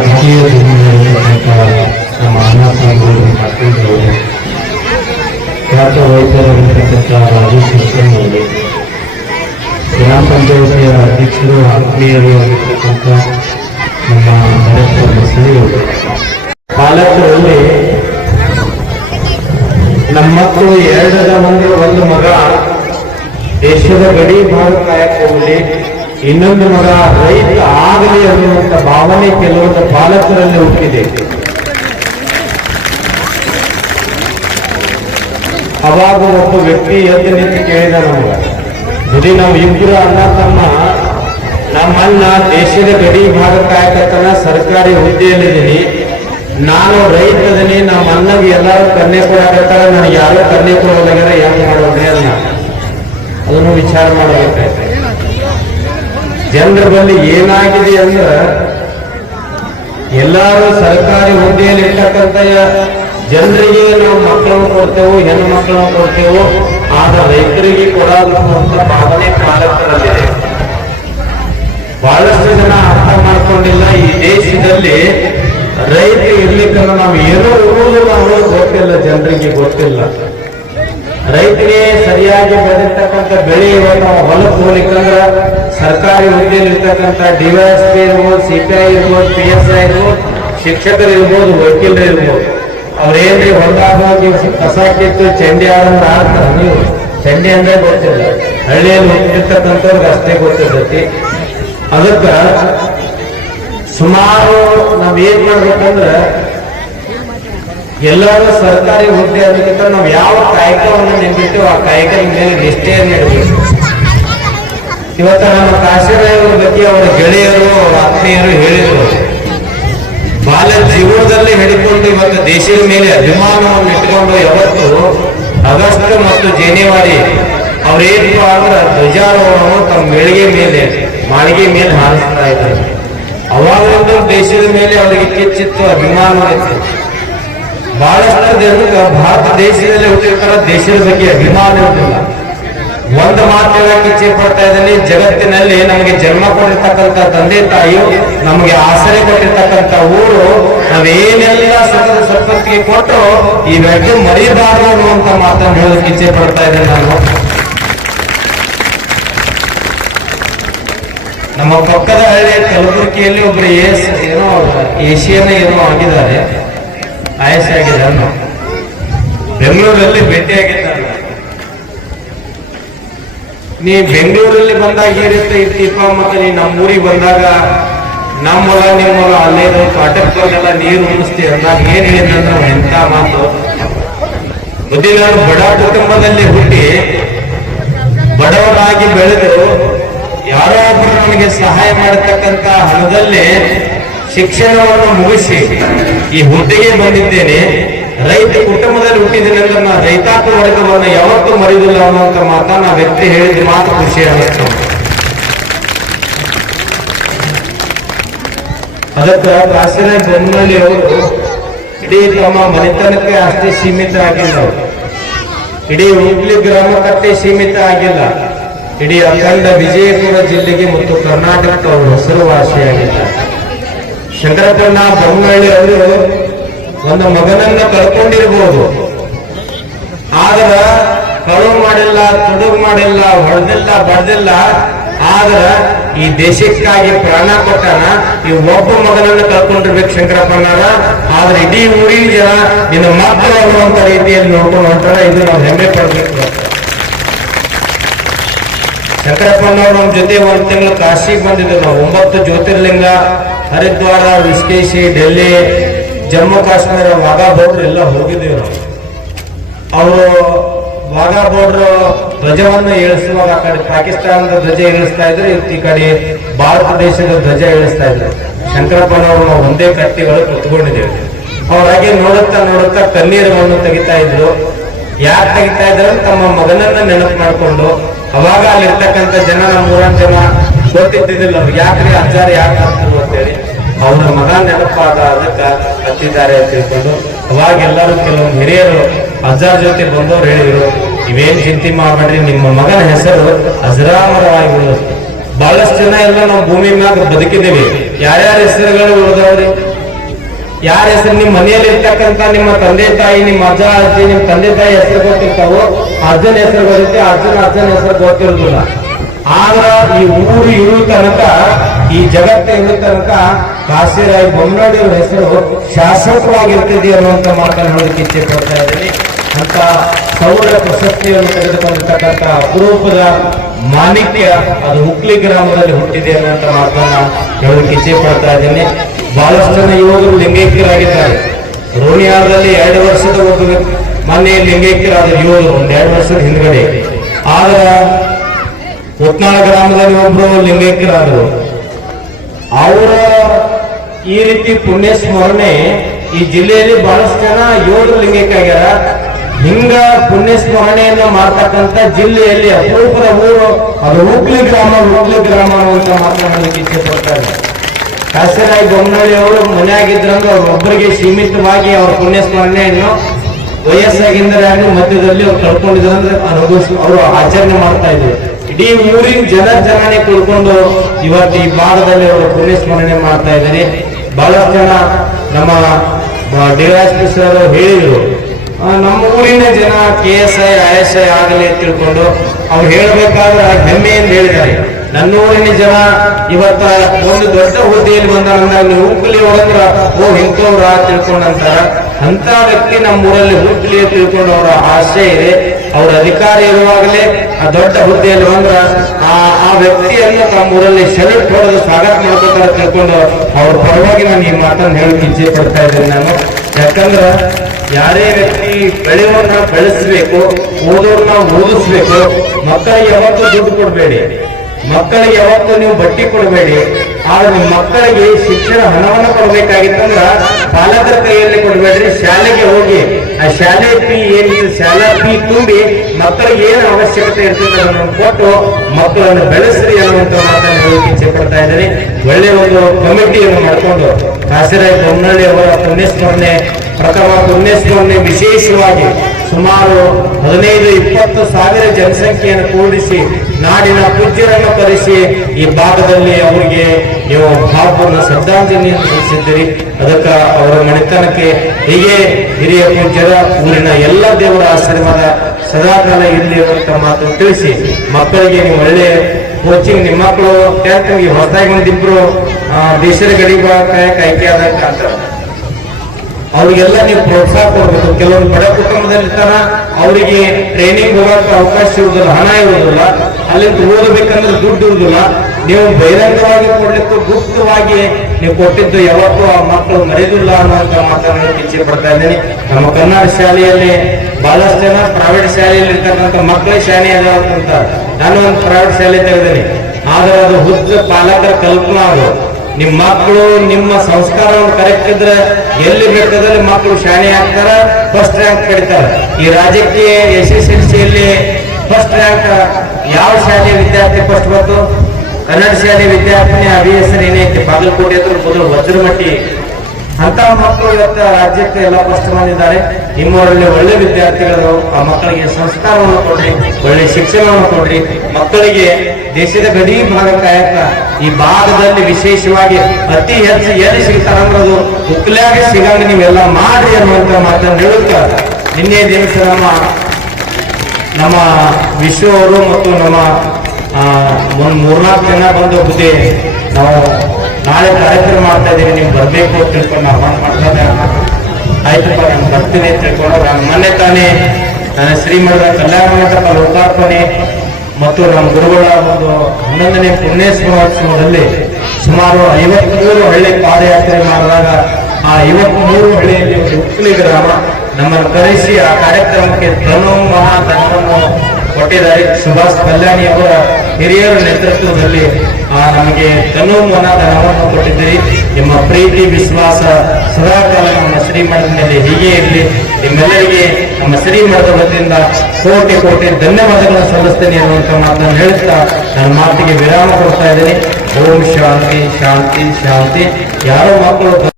ರಾಜಕೀಯ ದುರ್ಮಿಳಿರ್ತಕ್ಕಂಥ ನಮ್ಮ ಸಾಹೇಬರು ಮಕ್ಕಳು ಖ್ಯಾತ ವೈದ್ಯರಾಗಿರ್ತಕ್ಕಂಥ ರಾಜು ಕೃಷ್ಣನಲ್ಲಿ ಗ್ರಾಮ ಪಂಚಾಯತಿಯ ಅಧ್ಯಕ್ಷರು ಆತ್ಮೀಯರು ಆಗಿರ್ತಕ್ಕಂಥ ನಮ್ಮ ಬಸಳಿಯವರು ಪಾಲಕರಲ್ಲಿ ನಮ್ಮ ಮಕ್ಕಳು ಎರಡದ ಮುಂದೆ ಒಂದು ಮಗ ದೇಶದ ಗಡಿ ಭಾಗ ಕಾಯಕ್ಕೆ ಹೋಗಲಿ? ಇನ್ನೊಂದು ಮಗ ರೈತ ಆಗಲಿ ಅನ್ನುವಂಥ ಭಾವನೆ ಕೆಲವೊಂದು ಪಾಲಕರಲ್ಲಿ ಹುಟ್ಟಿದೆ ಅವಾಗ ಒಬ್ಬ ವ್ಯಕ್ತಿ ಎದ್ದು ನಿಂತು ಕೇಳಿದ ನಮ್ಗೆ ಬರೀ ನಾವು ಇಬ್ಬರು ಅಣ್ಣ ತಮ್ಮ ನಮ್ಮಣ್ಣ ದೇಶದ ಗಡಿ ಭಾಗ ಕಾಯಕತನ ಸರ್ಕಾರಿ ಹುದ್ದೆಯಲ್ಲಿದ್ದೀನಿ ನಾನು ರೈತ ನಮ್ಮ ಅಣ್ಣಗೆ ಎಲ್ಲರೂ ಕನ್ನೆ ಕೊಡಾಕತ್ತಾರ ನನಗೆ ಯಾರು ಕನ್ನೆ ಕೊಡೋದಾಗ್ಯಾರ ಹೆಂಗ್ ಮಾಡೋದೇ ಅನ್ನ ಅದನ್ನು ವಿಚಾರ ಮಾಡಬೇಕಾಯ್ತು ಜನರ ಬಳಿ ಏನಾಗಿದೆ ಅಂದ್ರೆ ಎಲ್ಲರೂ ಸರ್ಕಾರಿ ಹುದ್ದೆಯಲ್ಲಿ ಇರ್ತಕ್ಕಂಥ ಜನರಿಗೆ ನಾವು ಮಕ್ಕಳನ್ನು ಕೊಡ್ತೇವೆ, ಹೆಣ್ಣು ಮಕ್ಕಳನ್ನು ಕೊಡ್ತೇವೆ ಆಗ ರೈತರಿಗೆ ಕೊಡೋದು ಅಂತ ಭಾವನೆ ಪಾಲಕರಲ್ಲಿದೆ ಬಹಳಷ್ಟು ಜನ ಅರ್ಥ ಮಾಡ್ಕೊಂಡಿಲ್ಲ, ಈ ದೇಶದಲ್ಲಿ ರೈತ ಇರ್ಲಿಕ್ಕ ನಾವು ಏನೋ ಇರುವುದು ನಾವು ಗೊತ್ತಿಲ್ಲ, ಜನರಿಗೆ ಗೊತ್ತಿಲ್ಲ. ರೈತರಿಗೆ ಸರಿಯಾಗಿ ಬೆಳೆದಿರ್ತಕ್ಕಂಥ ಬೆಳೆ ಇವತ್ತು ನಾವು ಹೊಲಕ್ಕೆ ಹೋಗ್ಲಿಕ್ಕಂದ್ರ ಸರ್ಕಾರಿ ಹುದ್ದೆಯಲ್ಲಿ ಇರ್ತಕ್ಕಂಥ ಡಿವೈಎಸ್ಪಿ ಇರ್ಬೋದು, ಸಿ ಪಿ ಐ ಇರ್ಬೋದು, ಪಿ ಎಸ್ ಐ ಇರ್ಬೋದು, ಶಿಕ್ಷಕರು ಇರ್ಬೋದು, ವಕೀಲರು ಇರ್ಬೋದು, ಅವ್ರೇನ್ರಿ ಹೊಲದಾಗ ಹೋಗಿ ಕಸ ಕಿತ್ತು ಚಂಡಿ ಆಡೋದ್ರ ಆಡ್ತಾರ ನೀವು? ಚಂಡಿ ಅಂದ್ರೆ ಗೊತ್ತಿಲ್ಲ. ಹಳ್ಳಿಯಲ್ಲಿ ಹೋಗ್ತಿರ್ತಕ್ಕಂಥವ್ರಿಗೆ ಅಷ್ಟೇ ಗೊತ್ತಿರ್ತೈತಿ. ಅದಕ್ಕೆ ಸುಮಾರು ನಾವೇನ್ ಮಾಡ್ಬೇಕಂದ್ರ ಎಲ್ಲರೂ ಸರ್ಕಾರಿ ಹುದ್ದೆ ಅದಕ್ಕಿಂತ ನಾವು ಯಾವ ಕಾಯಕವನ್ನು ನಿಂತಿರ್ತೇವೆ ಆ ಕಾಯಕದ ಮೇಲೆ ನಿಷ್ಠೆಯನ್ನು ಇಡಬೇಕು. ಇವತ್ತು ನಮ್ಮ ಕಾಶಿರಾಯರ ಬಗ್ಗೆ ಅವರ ಗೆಳೆಯರು, ಅವರ ಆತ್ಮೀಯರು ಹೇಳಿದರು. ಬಾಲ್ಯ ಜೀವನದಲ್ಲಿ ಹಿಡಿಕೊಂಡು ಇವತ್ತು ದೇಶದ ಮೇಲೆ ಅಭಿಮಾನವನ್ನು ಇಟ್ಕೊಂಡು ಯಾವತ್ತು ಆಗಸ್ಟ್ ಮತ್ತು ಜನವರಿ ಅವರೇನು ಆದ್ರ ಧ್ವಜಾರೋಹಣವನ್ನು ತಮ್ಮ ಮೆಳಿಗೆ ಮೇಲೆ, ಮಾಳಿಗೆ ಮೇಲೆ ಹಾರಿಸ್ತಾ ಇದ್ದಾರೆ ಅವಾಗ ದೇಶದ ಮೇಲೆ ಅವರಿಗೆ ಕಿಚ್ಚಿತ್ತು ಅಭಿಮಾನ ಇತ್ತು. ಬಹಳಷ್ಟು ಜನರಿಗೆ ಭಾರತ ದೇಶದಲ್ಲಿ ಹುಟ್ಟಿರ್ತಾರ ದೇಶದ ಬಗ್ಗೆ ಅಭಿಮಾನ ಇರುತ್ತಿಲ್ಲ ಒಂದು ಮಾತು ಇಚ್ಛೆ ಪಡ್ತಾ ಇದ್ದೀನಿ, ಜಗತ್ತಿನಲ್ಲಿ ನಮಗೆ ಜನ್ಮ ಕೊಟ್ಟಿರ್ತಕ್ಕಂಥ ತಂದೆ ತಾಯಿ ನಮಗೆ ಆಸರೆ ಕೊಟ್ಟಿರ್ತಕ್ಕಂಥ ಊರು, ನಾವೇನೆಲ್ಲ ಸತತ ಸಂಪತ್ತಿಗೆ ಕೊಟ್ಟು ಈ ವ್ಯಕ್ತಿ ಮರಿಬಾರದು ಅನ್ನುವಂತ ಮಾತನ್ನು ಹೇಳೋದಕ್ಕೆ ಇಚ್ಛೆ ಪಡ್ತಾ ಇದ್ದೇನೆ ನಾನು. ನಮ್ಮ ಪಕ್ಕದ ಹಳ್ಳಿ ಕಲಬುರಗಿಯಲ್ಲಿ ಒಬ್ರು ಏನೋ ಏಷಿಯನ್ ಏನೋ ಆಗಿದ್ದಾರೆ. ಆಯಸ್ ಆಗಿದೆ ಅನ್ನೋ. ಬೆಂಗಳೂರಲ್ಲಿ ಭೇಟಿಯಾಗಿದ್ದಾರೆ ನೀ ಬೆಂಗಳೂರಲ್ಲಿ ಬಂದಾಗ ರೀತಿ ಇರ್ತೀಪ ಮತ್ತೆ ನೀ ನಮ್ಮ ಊರಿಗೆ ಬಂದಾಗ ನಮ್ಮ ಹೊಲ ನಿಮ್ಮ ಹೊಲ ಅಲ್ಲೇ ಕಾಟಕ್ಕೆಲ್ಲ ನೀರು ಉಣಿಸ್ತೀವಿ ಅಂದಾಗ ಏನ್ ಹೇಳಿದ್ರೆ ಎಂತ ಮಾತು? ಬುದ್ಧಿ ನಾನು ಬಡ ಕುಟುಂಬದಲ್ಲಿ ಹುಟ್ಟಿ ಬಡವರಾಗಿ ಬೆಳೆದು ಯಾರೋ ಒಬ್ಬರು ನಮಗೆ ಸಹಾಯ ಮಾಡತಕ್ಕಂತ ಹಣದಲ್ಲಿ ಶಿಕ್ಷಣವನ್ನು ಮುಗಿಸಿ ಈ ಹುದ್ದೆಗೆ ಬಂದಿದ್ದೇನೆ. ರೈತ ಕುಟುಂಬದಲ್ಲಿ ಹುಟ್ಟಿದ್ದೇನೆ ನನ್ನ ರೈತಾಪಿ ವರ್ಗವನ್ನು ಯಾವತ್ತೂ ಮರೆಯುವುದಿಲ್ಲ ಅನ್ನುವಂತ ಮಾತನ್ನ ವ್ಯಕ್ತಿ ಹೇಳಿದ ಮಾತು ಖುಷಿ ಆಗುತ್ತೆ ಅದಕ್ಕೆ ಕಾಸಿನ ಜನ್ಮಲ್ಲಿ ಅವರು ಇಡೀ ತಮ್ಮ ಮನೆತನಕ್ಕೆ ಅಷ್ಟೇ ಸೀಮಿತ ಆಗಿಲ್ಲ. ಇಡೀ ಹುಬ್ಳಿ ಗ್ರಾಮಕ್ಕಷ್ಟೇ ಸೀಮಿತ ಆಗಿಲ್ಲ. ಇಡೀ ಅಖಂಡ ವಿಜಯಪುರ ಜಿಲ್ಲೆಗೆ ಮತ್ತು ಕರ್ನಾಟಕಕ್ಕೆ ಅವರು ಹೆಸರುವಾಸಿಯಾಗಿದ್ದಾರೆ. ಶಂಕರಪ್ಪಣ್ಣ ಬೊಮ್ಮನಹಳ್ಳಿ ಅವರು ಒಂದು ಮಗನನ್ನ ಕಳ್ಕೊಂಡಿರಬಹುದು ಆದ್ರ ಕಳು ಮಾಡಿಲ್ಲ, ತುಡುಗು ಮಾಡಿಲ್ಲ, ಹೊಡೆದಿಲ್ಲ ಬಡ್ದಿಲ್ಲ ಆದ್ರ ಈ ದೇಶಕ್ಕಾಗಿ ಪ್ರಾಣ ಕೊಟ್ಟಾನ ಈ ಒಬ್ಬ ಮಗನನ್ನು ಕಳ್ಕೊಂಡಿರ್ಬೇಕು ಶಂಕರಪ್ಪಣ್ಣರ ಆದ್ರೆ ಇಡೀ ಊರಿನ ಜನ ನಿನ್ನ ಮಕ್ಕಳು ಅನ್ನುವಂತ ರೀತಿಯಲ್ಲಿ ನೋಡ್ಕೊಂಡು ಅಂತ ಇದು ನಾವು ಹೆಮ್ಮೆ ಪಡ್ಬೇಕು. ಶಂಕರಪ್ಪನವರು ನಮ್ಮ ಜೊತೆ ಒಂದು ತಿಂಗಳು ಕಾಶಿಗೆ ಬಂದಿದ್ದು ನಾವು ಒಂಬತ್ತು ಜ್ಯೋತಿರ್ಲಿಂಗ ಹರಿದ್ವಾರ ರಿಸ್ಕೇಶಿ ಡೆಲ್ಲಿ, ಜಮ್ಮು ಕಾಶ್ಮೀರ, ವಾಘಾ ಬೋರ್ಡರ್ ಎಲ್ಲ ಹೋಗಿದ್ದೀವಿ ನಾವು. ಅವರು ವಾಘಾ ಬೋರ್ಡರ್ ಧ್ವಜವನ್ನು ಇಳಿಸುವಾಗ ಆ ಕಡೆ ಪಾಕಿಸ್ತಾನದ ಧ್ವಜ ಇಳಿಸ್ತಾ ಇದ್ರು ಈ ಕಡೆ ಭಾರತ ದೇಶದ ಧ್ವಜ ಇಳಿಸ್ತಾ ಇದ್ರು. ಶಂಕರಪ್ಪನವರು ನಾವು ಒಂದೇ ಕತ್ತಿಗಳು ಕುತ್ಕೊಂಡಿದ್ದೇವೆ ಅವರಾಗಿ ನೋಡುತ್ತಾ ನೋಡುತ್ತಾ ಕಣ್ಣೀರುಗಳನ್ನು ತೆಗಿತಾ ಇದ್ರು. ಯಾರು ತೆಗಿತಾ ಇದ್ರು? ತಮ್ಮ ಮಗನನ್ನ ನೆನಪು ಮಾಡಿಕೊಂಡು, ಅವಾಗ ಅಲ್ಲಿರ್ತಕ್ಕಂಥ ಜನ ನಮ್ಮೂರ ಜನ ಗೊತ್ತಿದ್ದಿದ್ದಿಲ್ಲ. ಅವ್ರಿಗೆ ಯಾಕ್ರಿ ಅಜ್ಜಾರ ಯಾಕೆ ಹಾಕ್ತಿರು ಅಂತೇಳಿ ಅವರ ಮಗ ನೆನಪಾದ ಅದಕ್ಕ ಹತ್ತಿದ್ದಾರೆ ಅಂತ ತಿಳ್ಕೊಂಡು ಅವಾಗ ಎಲ್ಲರೂ ಕೆಲವೊಂದು ಹಿರಿಯರು ಅಜ್ಜಾರ ಜೊತೆ ಬಂದವರು ಹೇಳಿದ್ರು, ಇವೇನ್ ಚಿಂತೆ ಮಾಡಬೇಡ್ರಿ, ನಿಮ್ಮ ಮಗನ ಹೆಸರು ಅಜರಾಮರವಾಗಿ ಬಹಳಷ್ಟು ಜನ ಎಲ್ಲ ನಾವು ಭೂಮಿ ಮ್ಯಾಗ ಬದುಕಿದ್ದೀವಿ. ಯಾರ್ಯಾರ ಹೆಸರುಗಳು ಉಳಿದವ್ರಿ? ಯಾರ ಹೆಸರು? ನಿಮ್ಮ ಮನೆಯಲ್ಲಿ ಇರ್ತಕ್ಕಂತ ನಿಮ್ಮ ತಂದೆ ತಾಯಿ, ನಿಮ್ಮ ಅಜ್ಜ, ಅಜ್ಜಿ ನಿಮ್ಮ ತಂದೆ ತಾಯಿ ಹೆಸರು ಗೊತ್ತಿರ್ತಾವೋ, ಅಜ್ಜನ ಹೆಸರು ಬರುತ್ತೆ, ಅಜ್ಜನ ಅಜ್ಜನ ಹೆಸರು ಗೊತ್ತಿರುದಿಲ್ಲ. ಆದ್ರ ಈ ಊರು ಇರೋ ತನಕ, ಈ ಜಗತ್ತು ಇರೋ ತನಕ ಕಾಶಿರಾಯ್ ಬೊಮ್ಮನಹಳ್ಳಿ ಅವ್ರ ಹೆಸರು ಶಾಶ್ವತವಾಗಿರ್ತಿದೆ ಅನ್ನುವಂತ ಮಾತನ್ನು ಹೇಳೋದಕ್ಕೆ ಇಚ್ಛೆ ಪಡ್ತಾ ಇದ್ದೀನಿ. ಅಂತ ಸೌರ ಪ್ರಶಸ್ತಿಯನ್ನು ತೆಗೆದುಕೊಂಡಿರ್ತಕ್ಕಂಥ ಅಪರೂಪದ ಮಾಣಿಕ್ಯ ಅದು ಹುಕ್ಲಿ ಗ್ರಾಮದಲ್ಲಿ ಹುಟ್ಟಿದೆ ಅನ್ನುವಂತ ಮಾತನ್ನ ಹೇಳೋದಕ್ಕೆ ಇಚ್ಛೆ ಪಡ್ತಾ ಇದ್ದೀನಿ. ಬಹಳಷ್ಟು ಜನ ಯುವಕರು ಲಿಂಗೈಕ್ಯರಾಗಿದ್ದಾರೆ. ರೋಣಿಯಾರದಲ್ಲಿ ಎರಡು ವರ್ಷದ ಒಬ್ಬ ಮನೆಯಲ್ಲಿ ಲಿಂಗೈಕ್ಯರಾದ ಯುವಕರು, ಒಂದ್ ಎರಡು ವರ್ಷದ ಹಿಂದ್ಗಡೆ. ಆದ್ರೆ ಉತ್ನಾಳ ಗ್ರಾಮದಲ್ಲಿ ಒಬ್ರು ಲಿಂಗೈಕ್ಯರಾದರು ಅವರ ಈ ರೀತಿ ಪುಣ್ಯ ಸ್ಮರಣೆ ಈ ಜಿಲ್ಲೆಯಲ್ಲಿ ಬಹಳಷ್ಟು ಜನ ಯೋಧರು ಲಿಂಗೈಕ್ಯಾಗ್ಯಾರ ಹಿಂಗ ಪುಣ್ಯ ಸ್ಮರಣೆಯನ್ನ ಮಾಡ್ತಕ್ಕಂತ ಜಿಲ್ಲೆಯಲ್ಲಿ ಅಪರೂಪದ ಊರು, ಅದು ಹುಕ್ಲಿ ಗ್ರಾಮ ಹುಕ್ಲಿ ಗ್ರಾಮ ಅಂತ ಮಾತನಾಡಲಿಕ್ಕೆ ಇಚ್ಛೆ ಪಡ್ತಾರೆ ಕಾಸರಾಯಿ ಬೊಮ್ಮನಹಳ್ಳಿ ಅವರು ಮನೆಯಾಗಿದ್ರಂದ್ರೆ ಒಬ್ಬರಿಗೆ ಸೀಮಿತವಾಗಿ ಅವ್ರ ಪುಣ್ಯ ಸ್ಮರಣೆಯನ್ನು ವಯಸ್ಸಾಗಿಂದರೆ ಮಧ್ಯದಲ್ಲಿ ಅವ್ರು ಕಳ್ಕೊಂಡಿದ್ರಂದ್ರೆ ಅನುಭವಿಸ್, ಅವರು ಆಚರಣೆ ಮಾಡ್ತಾ ಇದ್ರು. ಇಡೀ ಊರಿನ ಜನ ಜನನೇ ಕುಳ್ಕೊಂಡು ಇವತ್ತು ಈ ಭಾಗದಲ್ಲಿ ಅವರು ಪುಣ್ಯ ಸ್ಮರಣೆ ಮಾಡ್ತಾ ಇದ್ದಾರೆ. ಬಹಳಷ್ಟು ಜನ ನಮ್ಮ ಡಿವೈಎಸ್ಪಿ ಸರ್ ಹೇಳಿದ್ರು. ನಮ್ಮ ಊರಿನ ಜನ K S I I S I ಆಗಲಿ ತಿಳ್ಕೊಂಡು ಅವ್ರು ಹೇಳಬೇಕಾದ್ರೆ ಹೆಮ್ಮೆಯಿಂದ ಹೇಳಿದ್ದಾರೆ. ನನ್ನ ಊರಿನ ಜನ ಇವತ್ತ ಒಂದು ದೊಡ್ಡ ಹುದ್ದೆಯಲ್ಲಿ ಬಂದ ನೀವು ಹುಕ್ಕಲಿ ಹೊಡೆದ್ರ ಓ, ಇಂಥವ್ರ ತಿಳ್ಕೊಂಡಂತಾರ. ಅಂತ ವ್ಯಕ್ತಿ ನಮ್ಮ ಊರಲ್ಲಿ ಹುಕ್ಕಲಿ ತಿಳ್ಕೊಂಡವರ ಆಸೆ ಇದೆ. ಅವ್ರ ಅಧಿಕಾರ ಇರುವಾಗಲೇ ಆ ದೊಡ್ಡ ಹುದ್ದೆಯಲ್ಲಿ ಬಂದ್ರ ಆ ಆ ವ್ಯಕ್ತಿಯನ್ನು ತಮ್ಮ ಊರಲ್ಲಿ ಸೆಲ್ಯೂಟ್ ಹೊಡೆದು ಸ್ವಾಗತ ಮಾಡ್ಬೇಕಾದ್ರೆ ತಿಳ್ಕೊಂಡು ಅವ್ರ ಪರವಾಗಿ ನಾನು ಈ ಮಾತನ್ನು ಹೇಳಕ್ಕೆ ಇಚ್ಛೆ ಪಡ್ತಾ ಇದ್ದೀನಿ ನಾನು. ಯಾಕಂದ್ರ ಯಾರೇ ವ್ಯಕ್ತಿ ಬೆಳೆಯೋರ್ನ ಬೆಳೆಸ್ಬೇಕು, ಓದೋರ್ನ ಓದಿಸ್ಬೇಕು, ಮಕ್ಕಳಿಗೆ ಯಾವತ್ತೂ ದುಡ್ಡು ಕೊಡಬೇಡಿ. ಮಕ್ಕಳಿಗೆ ಯಾವತ್ತೂ ನೀವು ಬಟ್ಟಿ ಕೊಡಬೇಡಿ. ಆದ್ರೆ ಮಕ್ಕಳಿಗೆ ಶಿಕ್ಷಣ ಹಣವನ್ನು ಕೊಡ್ಬೇಕಾಗಿತ್ತಂದ್ರ ಪಾಲಕರ ಕೈಯಲ್ಲಿ ಕೊಡಬೇಡ್ರಿ. ಶಾಲೆಗೆ ಹೋಗಿ ಆ ಶಾಲೆ ಫೀ ಏನಿದೆ, ಶಾಲಾ ಫೀ ತುಂಬಿ ಮಕ್ಕಳಿಗೆ ಏನು ಅವಶ್ಯಕತೆ ಇರ್ತದೆ ಅದನ್ನು ಕೊಟ್ಟು ಮಕ್ಕಳನ್ನು ಬೆಳೆಸ್ರಿ ಅನ್ನುವಂತ ಮಾತನ್ನು ಇದ್ದಾರೆ. ಒಳ್ಳೆ ಒಂದು ಕಮಿಟಿಯನ್ನು ಮಾಡಿಕೊಂಡು ಕಾಸಿರಾಯ್ ಬೊಮ್ಮನಹಳ್ಳಿ ಅವರ ಪುಣ್ಯಸ್ಮರಣೆ, ಪ್ರಥಮ ಪುಣ್ಯಸ್ಮರಣೆ ವಿಶೇಷವಾಗಿ ಸುಮಾರು ಹದಿನೈದು, ಇಪ್ಪತ್ತು ಸಾವಿರ ಜನಸಂಖ್ಯೆಯನ್ನು ಕೂಡಿಸಿ ನಾಡಿನ ಪೂಜ್ಯರನ್ನು ಕರೆಸಿ ಈ ಭಾಗದಲ್ಲಿ ಅವರಿಗೆ ನೀವು ಭಾವಪೂರ್ಣ ಶ್ರದ್ಧಾಂಜಲಿಯನ್ನು ಸಲ್ಲಿಸಿದ್ದೀರಿ. ಅದಕ್ಕೆ ಅವರ ಮನೆತನಕ್ಕೆ ಹೀಗೆ ಹಿರಿಯ ಪೂಜ್ಯರ ಊರಿನ ಎಲ್ಲ ದೇವರ ಆಶೀರ್ವಾದ ಸದಾಕಾಲ ಇರಲಿ ಅಂತ ಮಾತು ತಿಳಿಸಿ ಮಕ್ಕಳಿಗೆ ನೀವು ಒಳ್ಳೆ ಕೋಚಿಂಗ್ ನಿಮ್ಮ ಮಕ್ಕಳು ಟೆಂತ್ ಹೊಸದಾಗಿ ಒಂದಿಬ್ರು ಆ, ದೇಶದ ಗಡಿ ಕಾಯಕ ಆಯ್ಕೆ ಆದಂತ ಅವ್ರಿಗೆಲ್ಲ ನೀವು ಪ್ರೋತ್ಸಾಹ ಕೊಡಬೇಕು. ಕೆಲವೊಂದು ಬಡ ಕುಟುಂಬದಲ್ಲಿ ಇರ್ತಾರ ಅವರಿಗೆ ಟ್ರೈನಿಂಗ್ ಹೋಗಕ್ಕೆ ಅವಕಾಶ ಇರುವುದಿಲ್ಲ ಹಣ ಇರುವುದಿಲ್ಲ ಅಲ್ಲಿಂದ ಓದಬೇಕಂದ್ರೆ ದುಡ್ಡು ಇರುವುದಿಲ್ಲ. ನೀವು ಬಹಿರಂಗವಾಗಿ ಕೊಡ್ಲಿಕ್ಕೆ ಗುಪ್ತವಾಗಿ ನೀವು ಕೊಟ್ಟಿದ್ದು ಯಾವತ್ತೂ ಆ ಮಕ್ಕಳು ಮರೆಯುವುದಿಲ್ಲ ಅನ್ನುವಂತ ಮಾತನ್ನು ಇಚ್ಛೆ ಪಡ್ತಾ ಇದ್ದೀನಿ. ನಮ್ಮ ಕನ್ನಡ ಶಾಲೆಯಲ್ಲಿ ಬಹಳಷ್ಟು ಜನ ಪ್ರೈವೇಟ್ ಶಾಲೆಯಲ್ಲಿ ಇರ್ತಕ್ಕಂಥ ಮಕ್ಕಳೇ ಶಾಲೆ ಅಂತ ನಾನು ಒಂದು ಪ್ರೌಢ ಶಾಲೆ ತೆಗೆದೇನೆ ಆದ್ರೆ ಅದು ಹುದ್ದ ಪಾಲಕರ ಕಲ್ಪನಾ ಅದು. ನಿಮ್ಮ ಮಕ್ಕಳು ನಿಮ್ಮ ಸಂಸ್ಕಾರವನ್ನು ಕರೆಕ್ಟ್ ಇದ್ರೆ ಎಲ್ಲಿ ಬೇಕಾದಲ್ಲಿ ಮಕ್ಕಳು ಶಾಣೆ ಹಾಕ್ತಾರ ಫಸ್ಟ್ ರ್ಯಾಂಕ್ ಕಡಿತಾರ. ಈ ರಾಜ್ಯಕ್ಕೆ ಎಸ್ ಎಸ್ ಎಲ್ ಸಿಯಲ್ಲಿ ಫಸ್ಟ್ ರ್ಯಾಂಕ್ ಯಾವ ಶಾಲೆಯ ವಿದ್ಯಾರ್ಥಿ ಫಸ್ಟ್ ಬಂತು? ಕನ್ನಡ ಶಾಲೆ ವಿದ್ಯಾರ್ಥಿನಿ ಅಭಿ ಹೆಸರು ಏನೈತಿ ಬಾಗಲಕೋಟೆ ಹತ್ರ ಮೊದಲು ವಜ್ರಮಟ್ಟಿ ಅಂತ ಮಕ್ಕಳು ಇವತ್ತು ರಾಜ್ಯಕ್ಕೆ ಎಲ್ಲ ಫಸ್ಟ್ ಬಂದಿದ್ದಾರೆ ನಿಮ್ಮವರಲ್ಲಿ ಒಳ್ಳೆ ವಿದ್ಯಾರ್ಥಿಗಳು, ಆ ಮಕ್ಕಳಿಗೆ ಸಂಸ್ಕಾರವನ್ನು ಕೊಡ್ರಿ, ಒಳ್ಳೆ ಶಿಕ್ಷಣವನ್ನು ಕೊಡ್ರಿ. ಮಕ್ಕಳಿಗೆ ದೇಶದ ಗಡಿ ಭಾಗ ಕಾಯಕ ಈ ಭಾಗದಲ್ಲಿ ವಿಶೇಷವಾಗಿ ಅತಿ ಹೆಚ್ಚು ಎಲ್ಲಿ ಸಿಗ್ತಾರಂದ್ರದು ಉಕ್ಲಾಗೆ ಸಿಗಂಗ ನೀವೆಲ್ಲ ಮಾಡ್ರಿ ಅನ್ನುವಂತ ಮಾತನ್ನು ಹೇಳುತ್ತಾ ನಿನ್ನೆ ದಿವಸ ನಮ್ಮ ನಮ್ಮ ವಿಶ್ವ ಮತ್ತು ನಮ್ಮ ಒಂದ್ ಮೂರ್ನಾಲ್ಕು ಜನ ಬಂದು ಬುದ್ಧಿ ನಾವು ನಾಳೆ ಕಾರ್ಯಕ್ರಮ ಮಾಡ್ತಾ ಇದ್ದೀನಿ. ನೀವು ಬರಬೇಕು ಅಂತ ತಿಳ್ಕೊಂಡು ಆಹ್ವಾನ ಮಾಡ್ತಾ ಇದ್ದೇವೆ ಆಯ್ತಪ್ಪ ನಾನು ಬರ್ತೀನಿ ಅಂತ ತಿಳ್ಕೊಂಡು ನಾನು ಮೊನ್ನೆ ತಾನೇ. ನನ್ನ ಶ್ರೀಮಠದ ಕಲ್ಯಾಣ ಮಂಟಪ ಲೋಕಾರ್ಪಣೆ ಮತ್ತು ನಮ್ಮ ಗುರುಗಳ ಒಂದು ಹನ್ನೊಂದನೇ ಪುಣ್ಯಸ್ಮರೋತ್ಸವದಲ್ಲಿ ಸುಮಾರು ಐವತ್ಮೂರು ಹಳ್ಳಿ ಪಾದಯಾತ್ರೆ ಮಾಡಿದಾಗ ಆ ಐವತ್ಮೂರು ಹಳ್ಳಿಯಲ್ಲಿ ಒಂದು ಉಕ್ಕಲಿ ಗ್ರಾಮ ನಮ್ಮನ್ನು ಕರೆಸಿ ಆ ಕಾರ್ಯಕ್ರಮಕ್ಕೆ ತನು ಮಹಾ ಕೊಟ್ಟಿದ್ದಾರೆ. ಸುಭಾಷ್ ಕಲ್ಯಾಣಿ ಅವರ ಹಿರಿಯರ ನೇತೃತ್ವದಲ್ಲಿ, ಆ, ನಮಗೆ ತನು ಮನದ ಹಣವನ್ನು ಕೊಟ್ಟಿದ್ದೀರಿ. ನಿಮ್ಮ ಪ್ರೀತಿ, ವಿಶ್ವಾಸ, ಸದಾಕಾಲ ನಮ್ಮ ಶ್ರೀಮಠದ ಮೇಲೆ ಹೀಗೆ ಇರಲಿ. ನಿಮ್ಮೆಲ್ಲರಿಗೆ ನಮ್ಮ ಶ್ರೀಮಠದ ವತಿಯಿಂದ ಕೋಟಿ ಕೋಟಿ ಧನ್ಯವಾದಗಳನ್ನು ಸಲ್ಲಿಸ್ತೇನೆ ಅನ್ನುವಂಥ ಮಾತನ್ನು ಹೇಳುತ್ತಾ ನನ್ನ ಮಾತಿಗೆ ವಿರಾಮ ಕೊಡ್ತಾ ಇದ್ದೀನಿ. ಓಂ ಶಾಂತಿ ಶಾಂತಿ ಶಾಂತಿ. ಯಾರೋ ಮಕ್ಕಳು